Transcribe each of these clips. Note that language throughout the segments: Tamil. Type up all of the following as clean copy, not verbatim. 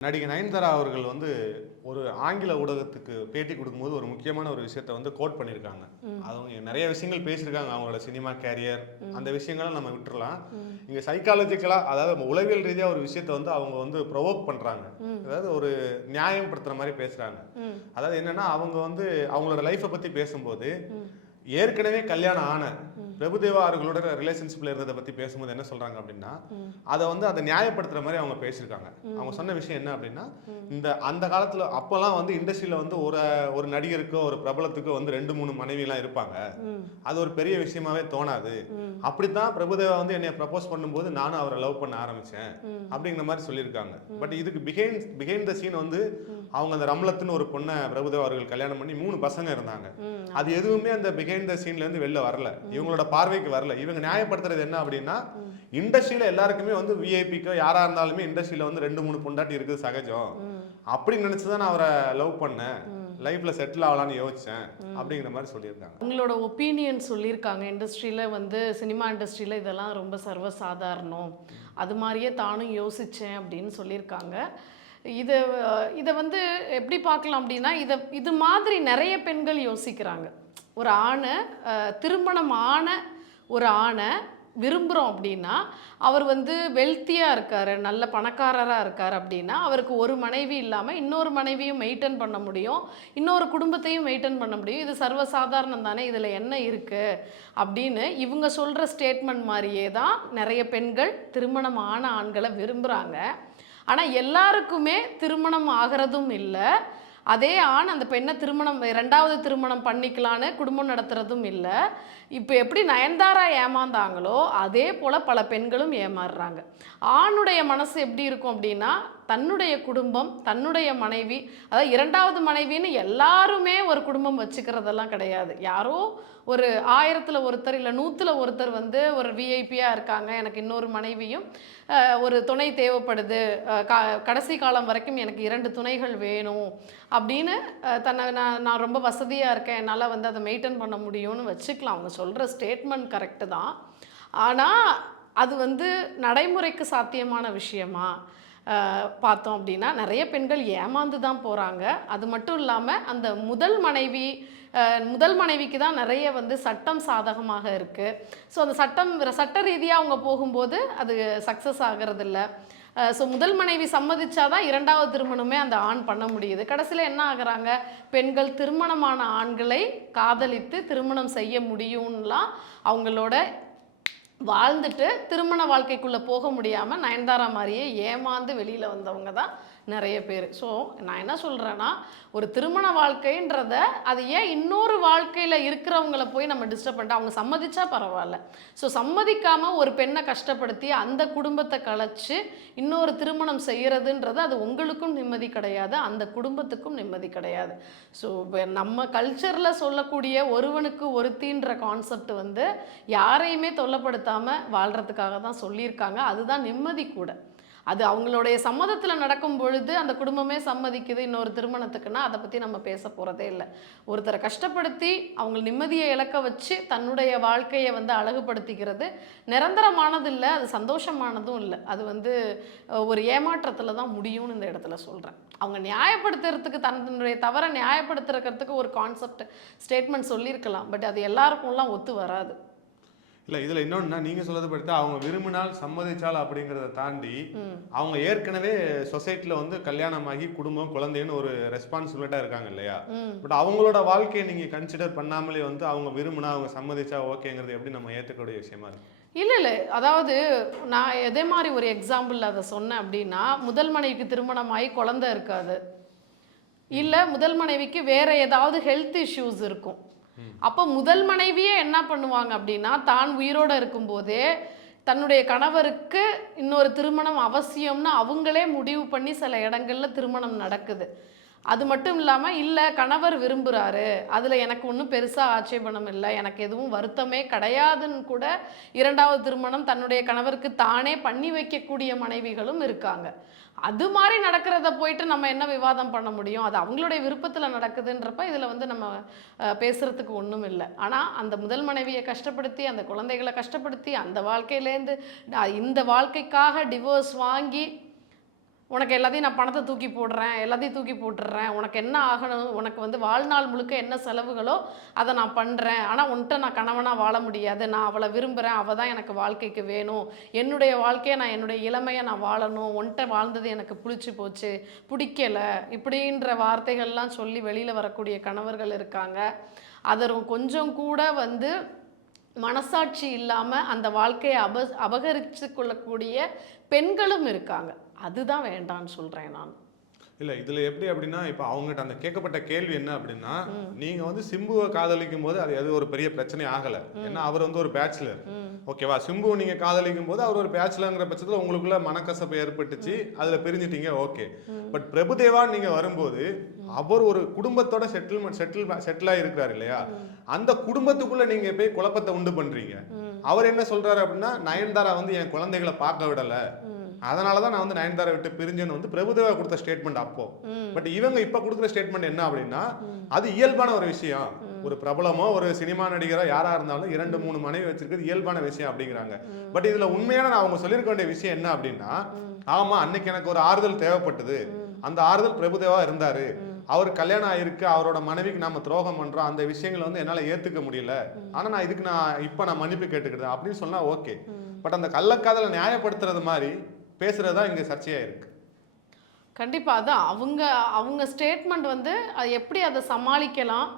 நடிகை நயன்தாரா அவர்கள் வந்து ஒரு ஆங்கில ஊடகத்துக்கு பேட்டி கொடுக்கும்போது ஒரு முக்கியமான ஒரு விஷயத்தை வந்து கோட் பண்ணியிருக்காங்க. அவங்க நிறைய விஷயங்கள் பேசியிருக்காங்க, அவங்களோட சினிமா கேரியர் அந்த விஷயங்களை நம்ம விட்டுறலாம். இங்கே சைக்காலஜிக்கலாக, அதாவது உளவியல் ரீதியாக ஒரு விஷயத்தை வந்து அவங்க வந்து ப்ரொவோக் பண்ணுறாங்க. அதாவது ஒரு நியாயப்படுத்துகிற மாதிரி பேசுகிறாங்க. அதாவது என்னன்னா, அவங்க வந்து அவங்களோட லைஃப்பை பற்றி பேசும்போது ஏற்கனவே கல்யாணம் ஆன பிரபுதேவா அவர்களோட ரிலேஷன்ஷிப்ல இருந்ததை பத்தி பேசும்போது என்ன சொல்றாங்க அப்படின்னா, அதை நியாயப்படுத்துற மாதிரி அவங்க பேசியிருக்காங்க. அவங்க சொன்ன விஷயம் என்ன அப்படின்னா, அந்த காலத்துல அப்பெல்லாம் வந்து இண்டஸ்ட்ரியில வந்து ஒரு நடிகருக்கோ ஒரு பிரபலத்துக்கோ வந்து 2-3 மனைவி எல்லாம் இருப்பாங்க. அது ஒரு பெரிய விஷயமாவே தோணாது. அப்படித்தான் பிரபுதேவா வந்து என்னை ப்ரப்போஸ் பண்ணும்போது நானும் அவரை லவ் பண்ண ஆரம்பிச்சேன் அப்படிங்கிற மாதிரி சொல்லியிருக்காங்க. பட் இதுக்கு பிஹைண்ட் த சீன் வந்து அவங்க அந்த ரம்லத்துன்னு ஒரு பொண்ணை பிரபுதேவா அவர்கள் கல்யாணம் பண்ணி 3 பசங்க இருந்தாங்க. அது எதுவுமே அந்த பிஹைண்ட் த சீன்ல இருந்து வெளில வரல, இவங்களோட பார்வைக்கு வரல. இவங்க நியாயப்படுத்துறது என்ன அப்படின்னா, இண்டஸ்ட்ரியில எல்லாருக்குமே வந்து விஐபிக்கோ யாரா இருந்தாலுமே இண்டஸ்ட்ரியில வந்து 2-3 பொண்டாட்டி இருக்குது சகஜம். அப்படி நினைச்சுதான் நான் அவரை லவ் பண்ணேன், லைஃப்ல செட்டில் ஆகலான்னு யோசிச்சேன் அப்படிங்கிற மாதிரி சொல்லியிருக்காங்க. உங்களோட ஒப்பீனியன் சொல்லியிருக்காங்க. இண்டஸ்ட்ரியில வந்து சினிமா இண்டஸ்ட்ரியில இதெல்லாம் ரொம்ப சர்வசாதாரணம், அது மாதிரியே தானும் யோசிச்சேன் அப்படின்னு சொல்லியிருக்காங்க. இதை வந்து எப்படி பார்க்கலாம் அப்படின்னா, இது மாதிரி நிறைய பெண்கள் யோசிக்கிறாங்க. ஒரு ஆணை திருமணம் ஆன ஒரு ஆணை விரும்புகிறோம் அப்படின்னா, அவர் வந்து வெல்த்தியாக இருக்கார், நல்ல பணக்காரராக இருக்கார் அப்படின்னா, அவருக்கு ஒரு மனைவி இல்லாமல் இன்னொரு மனைவியும் மெயின்டைன் பண்ண முடியும், இன்னொரு குடும்பத்தையும் மெயின்டைன் பண்ண முடியும். இது சர்வசாதாரணம் தானே, இதில் என்ன இருக்குது அப்படின்னு இவங்க சொல்கிற ஸ்டேட்மெண்ட் மாதிரியே தான் நிறைய பெண்கள் திருமணம் ஆன ஆண்களை விரும்புகிறாங்க. ஆனால் எல்லாருக்குமே திருமணம் ஆகிறதும் இல்லை, அதே ஆண் அந்த பெண்ணை ரெண்டாவது திருமணம் பண்ணிக்கலான்னு குடும்பம் நடத்துறதும் இல்லை. இப்போ எப்படி நயன்தாரா ஏமாந்தாங்களோ அதே போல் பல பெண்களும் ஏமாறுறாங்க. ஆணுடைய மனசு எப்படி இருக்கும் அப்படின்னா, தன்னுடைய குடும்பம், தன்னுடைய மனைவி, அதாவது இரண்டாவது மனைவின்னு எல்லாருமே ஒரு குடும்பம் வச்சுக்கிறதெல்லாம் கிடையாது. யாரோ ஒரு 1000ல் ஒருத்தர் இல்லை 100ல் ஒருத்தர் வந்து ஒரு விஐபியாக இருக்காங்க, எனக்கு இன்னொரு மனைவியும் ஒரு துணை தேவைப்படுது, கடைசி காலம் வரைக்கும் எனக்கு 2 துணைகள் வேணும் அப்படின்னு நான் ரொம்ப வசதியாக இருக்கேன், என்னால் வந்து அதை மெயின்டைன் பண்ண முடியும்னு வச்சுக்கலாம். அவங்க சொல்கிற ஸ்டேட்மெண்ட் கரெக்டு தான். ஆனால் அது வந்து நடைமுறைக்கு சாத்தியமான விஷயமா பார்த்தோம் அப்படின்னா, நிறைய பெண்கள் ஏமாந்து தான் போகிறாங்க. அது மட்டும் இல்லாமல் அந்த முதல் மனைவிக்கு தான் நிறைய வந்து சட்டம் சாதகமாக இருக்குது. ஸோ அந்த சட்ட ரீதியாக அவங்க போகும்போது அது சக்ஸஸ் ஆகிறதில்ல. ஸோ முதல் மனைவி சம்மதிச்சாதான் இரண்டாவது திருமணமே அந்த ஆண் பண்ண முடியுது. கடைசியில் என்ன ஆகுறாங்க, பெண்கள் திருமணமான ஆண்களை காதலித்து திருமணம் செய்ய முடியும்லாம் அவங்களோட வாழ்ந்துட்டு திருமண வாழ்க்கைக்குள்ளே போக முடியாமல் நயன்தாரா மாதிரியே ஏமாந்து வெளியில் வந்தவங்க தான் நிறைய பேர். ஸோ நான் என்ன சொல்கிறேன்னா, ஒரு திருமண வாழ்க்கைன்றத அது ஏன் இன்னொரு வாழ்க்கையில் இருக்கிறவங்கள போய் நம்ம டிஸ்டர்ப் பண்ணிட்டு, அவங்க சம்மதிச்சா பரவாயில்ல. ஸோ சம்மதிக்காமல் ஒரு பெண்ணை கஷ்டப்படுத்தி அந்த குடும்பத்தை கலைச்சி இன்னொரு திருமணம் செய்கிறதுன்றது அது உங்களுக்கும் நிம்மதி கிடையாது, அந்த குடும்பத்துக்கும் நிம்மதி கிடையாது. ஸோ நம்ம கல்ச்சரில் சொல்லக்கூடிய ஒருவனுக்கு ஒருத்தின்ற கான்செப்ட் வந்து யாரையுமே தொல்லப்படுத்தாமல் வாழ்கிறதுக்காக தான் சொல்லியிருக்காங்க. அதுதான் நிம்மதி கூட. அது அவங்களுடைய சம்மதத்தில் நடக்கும் பொழுது அந்த குடும்பமே சம்மதிக்குது இன்னொரு திருமணத்துக்குன்னா அதை பற்றி நம்ம பேச போகிறதே இல்லை. ஒருத்தரை கஷ்டப்படுத்தி அவங்க நிம்மதியை இழக்க வச்சு தன்னுடைய வாழ்க்கையை வந்து அழகுபடுத்திக்கிறது நிரந்தரமானது இல்லை, அது சந்தோஷமானதும் இல்லை. அது வந்து ஒரு ஏமாற்றத்தில் தான் முடியும்னு இந்த இடத்துல சொல்கிறேன். அவங்க நியாயப்படுத்துறதுக்கு தன்னுடைய தவறை நியாயப்படுத்துறதுக்கு ஒரு கான்செப்ட் ஸ்டேட்மெண்ட் சொல்லியிருக்கலாம், பட் அது எல்லாருக்கும்லாம் ஒத்து வராது. இல்லை, இதில் இன்னொன்னா நீங்கள் சொல்றது படுத்தா அவங்க விரும்பினால் சம்மதிச்சால் அப்படிங்கிறத தாண்டி அவங்க ஏற்கனவே சொசைட்டியில் வந்து கல்யாணமாகி குடும்பம் குழந்தைன்னு ஒரு ரெஸ்பான்சிபிலிட்டாக இருக்காங்க இல்லையா. பட் அவங்களோட வாழ்க்கையை நீங்கள் கன்சிடர் பண்ணாமலே வந்து அவங்க விரும்பினா அவங்க சம்மதிச்சா ஓகேங்கிறது எப்படி நம்ம ஏற்றுக்கூடிய விஷயமா இருக்கு? இல்லை, அதாவது நான் எதே மாதிரி ஒரு எக்ஸாம்பிள் அதை சொன்னேன் அப்படின்னா, முதல் மனைவிக்கு திருமணமாகி குழந்தை இருக்காது, இல்லை முதல் மனைவிக்கு வேற ஏதாவது ஹெல்த் இஷ்யூஸ் இருக்கும். அப்போ முதல் மனைவியே என்ன பண்ணுவாங்க அப்படின்னா, தான் உயிரோடு இருக்கும்போதே தன்னுடைய கணவருக்கு இன்னொரு திருமணம் அவசியம்னு அவங்களே முடிவு பண்ணி சில இடங்களில் திருமணம் நடக்குது. அது மட்டும் இல்லாமல், இல்லை கணவர் விரும்புகிறாரு, அதில் எனக்கு ஒன்றும் பெருசாக ஆட்சேபணம் இல்லை, எனக்கு எதுவும் வருத்தமே கிடையாதுன்னு கூட இரண்டாவது திருமணம் தன்னுடைய கணவருக்கு தானே பண்ணி வைக்கக்கூடிய மனைவிகளும் இருக்காங்க. அது மாதிரி நடக்கிறத போயிட்டு நம்ம என்ன விவாதம் பண்ண முடியும்? அது அவங்களுடைய விருப்பத்தில் நடக்குதுன்றப்ப இதில் வந்து நம்ம பேசுகிறதுக்கு ஒன்றும் இல்லை. ஆனால் அந்த முதல் மனைவியை கஷ்டப்படுத்தி, அந்த குழந்தைகளை கஷ்டப்படுத்தி, அந்த வாழ்க்கையிலேருந்து இந்த வாழ்க்கைக்காக டிவோர்ஸ் வாங்கி உனக்கு எல்லாத்தையும் நான் பணத்தை தூக்கி போடுறேன், எல்லாத்தையும் தூக்கி போட்டுடுறேன், உனக்கு என்ன ஆகணும், உனக்கு வந்து வாழ்நாள் முழுக்க என்ன செலவுகளோ அதை நான் பண்ணுறேன், ஆனால் உன்கிட்ட நான் கணவனாக வாழ முடியாது, நான் அவளை விரும்புகிறேன், அவள் தான் எனக்கு வாழ்க்கைக்கு வேணும், என்னுடைய வாழ்க்கையை நான் என்னுடைய இளமையை நான் வாழணும், உன்கிட்ட வாழ்ந்தது எனக்கு பிடிச்சி போச்சு, பிடிக்கலை, இப்படின்ற வார்த்தைகள்லாம் சொல்லி வெளியில் வரக்கூடிய கணவர்கள் இருக்காங்க. அதை கொஞ்சம் கூட வந்து மனசாட்சி இல்லாமல் அந்த வாழ்க்கையை அபகரித்து கொள்ளக்கூடிய பெண்களும் இருக்காங்க. அதுதான் வேண்டான்னு சொல்கிறேன் நான். இல்ல இதுல எப்படி அப்படின்னா, இப்ப அவங்ககிட்ட அந்த கேட்கப்பட்ட கேள்வி என்ன அப்படின்னா, நீங்க வந்து சிம்புவை காதலிக்கும் போது அது எது ஒரு பெரிய பிரச்சனை ஆகல. ஏன்னா அவர் வந்து ஒரு பேச்சுலர். ஓகேவா? சிம்புவை நீங்க காதலிக்கும் போது அவர் ஒரு பேச்சுலர்ங்கிற பட்சத்துல உங்களுக்குள்ள மனக்கசப்பு ஏற்பட்டுச்சு, அதுல பிரிஞ்சிட்டீங்க, ஓகே. பட் பிரபுதேவா நீங்க வரும்போது அவர் ஒரு குடும்பத்தோட செட்டில் ஆகிருக்கிறார் இல்லையா? அந்த குடும்பத்துக்குள்ள நீங்க போய் குழப்பத்தை உண்டு பண்றீங்க. அவர் என்ன சொல்றாரு அப்படின்னா, நயன்தாரா வந்து என் குழந்தைகளை பார்க்க விடல, அதனாலதான் நான் வந்து நயன்தாரா விட்டு பிரிஞ்சேன்னு வந்து பிரபுதேவா கொடுத்த ஸ்டேட்மெண்ட் அப்போ. பட் இவங்க இப்ப கொடுக்குற ஸ்டேட்மெண்ட் என்ன அப்படின்னா, அது இயல்பான ஒரு விஷயம். ஒரு பிரபலமோ ஒரு சினிமா நடிகரோ யாரா இருந்தாலும் 2-3 மனைவி வச்சிருக்கிறது இயல்பான விஷயம் அப்படிங்கிறாங்க. பட் இதுல உண்மையான அவங்க சொல்லியிருக்க வேண்டிய விஷயம் என்ன அப்படின்னா, ஆமா அன்னைக்கு எனக்கு ஒரு ஆறுதல் தேவைப்பட்டது, அந்த ஆறுதல் பிரபுதேவா இருந்தாரு, அவர் கல்யாணம் ஆயிருக்கு, அவரோட மனைவிக்கு நாம துரோகம் பண்றோம், அந்த விஷயங்களை வந்து என்னால ஏத்துக்க முடியல, ஆனா நான் இதுக்கு நான் மன்னிப்பு கேட்டுக்கிட்டேன் அப்படின்னு சொன்னா ஓகே. பட் அந்த கள்ளக்காதலை நியாயப்படுத்துறது மாதிரி பேசுறதா இங்க சர்ச்சையா இருக்கு. கண்டிப்பா அதான் அவங்க ஸ்டேட்மெண்ட் வந்து அது எப்படி அதை சமாளிக்கலாம்.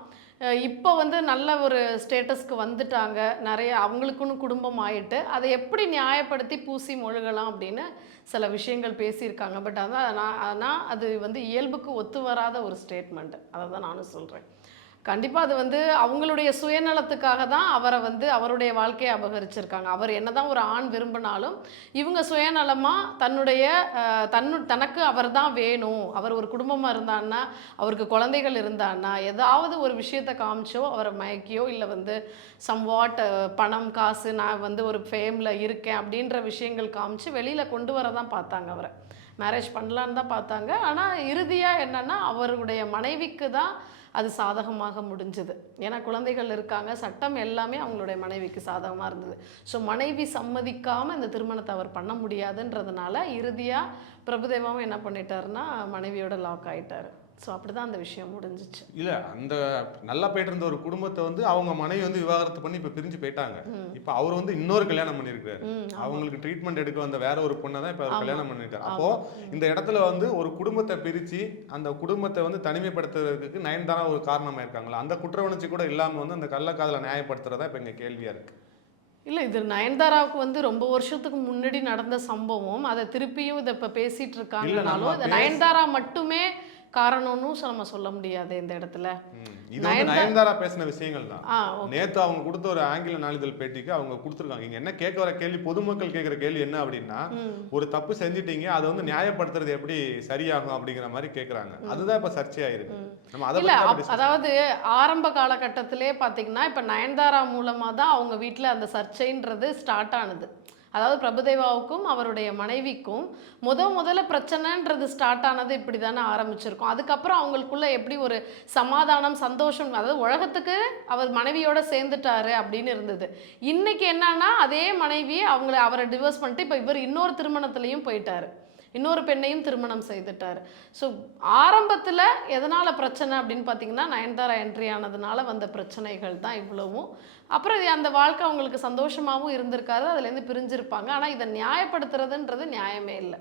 இப்போ வந்து நல்ல ஒரு ஸ்டேட்டஸ்க்கு வந்துட்டாங்க, நிறைய அவங்களுக்குன்னு குடும்பம் ஆயிட்டு அதை எப்படி நியாயப்படுத்தி பூசி மொழுகலாம் அப்படின்னு சில விஷயங்கள் பேசியிருக்காங்க. பட் அதான் நான் அது வந்து இயல்புக்கு ஒத்து வராத ஒரு ஸ்டேட்மெண்ட். அதை தான் நானும் சொல்கிறேன். கண்டிப்பாக அது வந்து அவங்களுடைய சுயநலத்துக்காக தான் அவரை வந்து அவருடைய வாழ்க்கையை அபகரிச்சிருக்காங்க. அவர் என்னதான் ஒரு ஆண் விரும்பினாலும் இவங்க சுயநலமாக தனக்கு அவர் தான் வேணும், அவர் ஒரு குடும்பமாக இருந்தான்னா, அவருக்கு குழந்தைகள் இருந்தான்னா, ஏதாவது ஒரு விஷயத்தை காமிச்சோ அவரை மயக்கியோ இல்லை வந்து சம்வாட் பணம் காசு நான் வந்து ஒரு ஃபேமில் இருக்கேன் அப்படின்ற விஷயங்கள் காமிச்சு வெளியில் கொண்டு வர தான் பார்த்தாங்க. அவரை மேரேஜ் பண்ணலான்னு தான் பார்த்தாங்க. ஆனால் இறுதியாக என்னென்னா அவருடைய மனைவிக்கு தான் அது சாதகமாக முடிஞ்சது. ஏன்னா குழந்தைகள் இருக்காங்க, சட்டம் எல்லாமே அவங்களுடைய மனைவிக்கு சாதகமாக இருந்தது. ஸோ மனைவி சம்மதிக்காமல் இந்த திருமணத்தை அவர் பண்ண முடியாதுன்றதுனால இறுதியாக பிரபுதேவாவும் என்ன பண்ணிட்டாருன்னா மனைவியோட லாக் ஆகிட்டார். ஸோ அப்படி தான் அந்த விஷயம் முடிஞ்சிச்சு. இல்லை அந்த நல்லா போயிட்டு இருந்த ஒரு குடும்பத்தை வந்து அவங்க மனைவி வந்து விவாகரத்து பண்ணி இப்போ பிரிஞ்சு போயிட்டாங்க. இப்போ அவர் வந்து இன்னொரு கல்யாணம் பண்ணியிருக்காரு. அவங்களுக்கு ட்ரீட்மெண்ட் எடுக்க வந்த வேற ஒரு பொண்ணை தான் இப்போ அவர் கல்யாணம் பண்ணியிருக்காரு. அப்போ இந்த இடத்துல வந்து ஒரு குடும்பத்தை பிரித்து அந்த குடும்பத்தை வந்து தனிமைப்படுத்துறதுக்கு நயன்தாரா ஒரு காரணமாக இருக்காங்களா? அந்த குற்ற உணர்ச்சி கூட இல்லாமல் வந்து அந்த கள்ளக்காதலை நியாயப்படுத்துறதா இப்போ இங்கே கேள்வியாக இருக்கு. இல்லை இது நயன்தாராவுக்கு வந்து ரொம்ப வருஷத்துக்கு முன்னாடி நடந்த சம்பவம், அதை திருப்பியும் இதை இப்போ பேசிகிட்டு இருக்காங்கனாலும் இதை நயன்தாரா மட்டுமே காரணம்னு நம்ம சொல்ல முடியாது இந்த இடத்துல. இது வந்து நயன்தாரா பேசின விஷயங்கள் தான். நேத்து அவங்க கொடுத்த ஒரு ஆங்கில நாளிதழ் பேட்டிக்கு அவங்க கொடுத்துருக்காங்க. இங்க என்ன கேட்க வர கேள்வி, பொதுமக்கள் கேட்கிற கேள்வி என்ன அப்படின்னா, ஒரு தப்பு செஞ்சிட்டீங்க அதை வந்து நியாயப்படுத்துறது எப்படி சரியாகும் அப்படிங்கிற மாதிரி கேட்கறாங்க. அதுதான் இப்ப சர்ச்சையாயிருக்கு. நம்ம அதை அதாவது ஆரம்ப காலகட்டத்திலே பாத்தீங்கன்னா இப்ப நயன்தாரா மூலமா தான் அவங்க வீட்டுல அந்த சர்ச்சைன்றது ஸ்டார்ட் ஆனது. அதாவது பிரபுதேவாவுக்கும் அவருடைய மனைவிக்கும் முதல்ல பிரச்சனைன்றது ஸ்டார்ட் ஆனது இப்படி தானே ஆரம்பிச்சிருக்கோம். அதுக்கப்புறம் அவங்களுக்குள்ள எப்படி ஒரு சமாதானம் சந்தோஷம், அதாவது உலகத்துக்கு அவர் மனைவியோட சேர்ந்துட்டாரு அப்படின்னு இருந்தது. இன்னைக்கு என்னன்னா அதே மனைவி அவரை டிவோர்ஸ் பண்ணிட்டு இப்போ இவர் இன்னொரு திருமணத்துலையும் போயிட்டாரு, இன்னொரு பெண்ணையும் திருமணம் செய்துட்டார். ஸோ ஆரம்பத்தில் எதனால் பிரச்சனை அப்படின்னு பார்த்தீங்கன்னா நயன்தாரா என்ட்ரி ஆனதுனால வந்த பிரச்சனைகள் தான் இவ்வளவும். அப்புறம் அந்த வாழ்க்கை அவங்களுக்கு சந்தோஷமாகவும் இருந்திருக்காரு, அதுலேருந்து பிரிஞ்சிருப்பாங்க. ஆனால் இதை நியாயப்படுத்துறதுன்றது நியாயமே இல்லை.